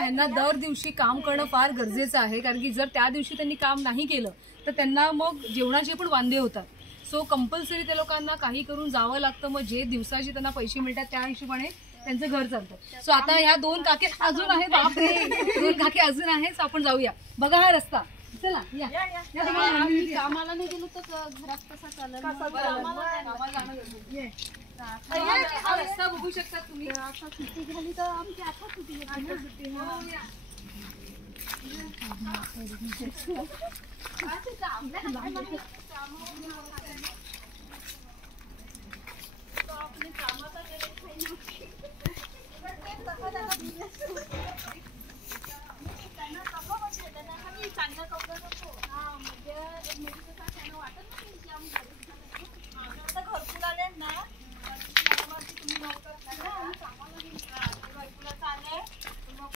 यांना दर दिवशी काम करणं फार गरजेचं आहे, कारण की जर त्या दिवशी त्यांनी काम नाही केलं तर त्यांना मग जेवणाचे पण वांदे होतात. सो कंपल्सरी त्या लोकांना काही करून जावं लागतं. मग जे दिवसाचे त्यांना पैसे मिळतात त्या हिशोबाने त्यांचं घर चालतं. सो आता ह्या दोन काके अजून आहेत, बापरे, दोन काके अजून आहेत. सो आपण जाऊया. बघा हा रस्ता, चला या. कामाला नाही गेलो तर घरात कसा चालेल? हा रस्ता बघू शकता तुम्ही. आता सुट्टी झाली तर आमची आता सुट्टी आपली कामाचा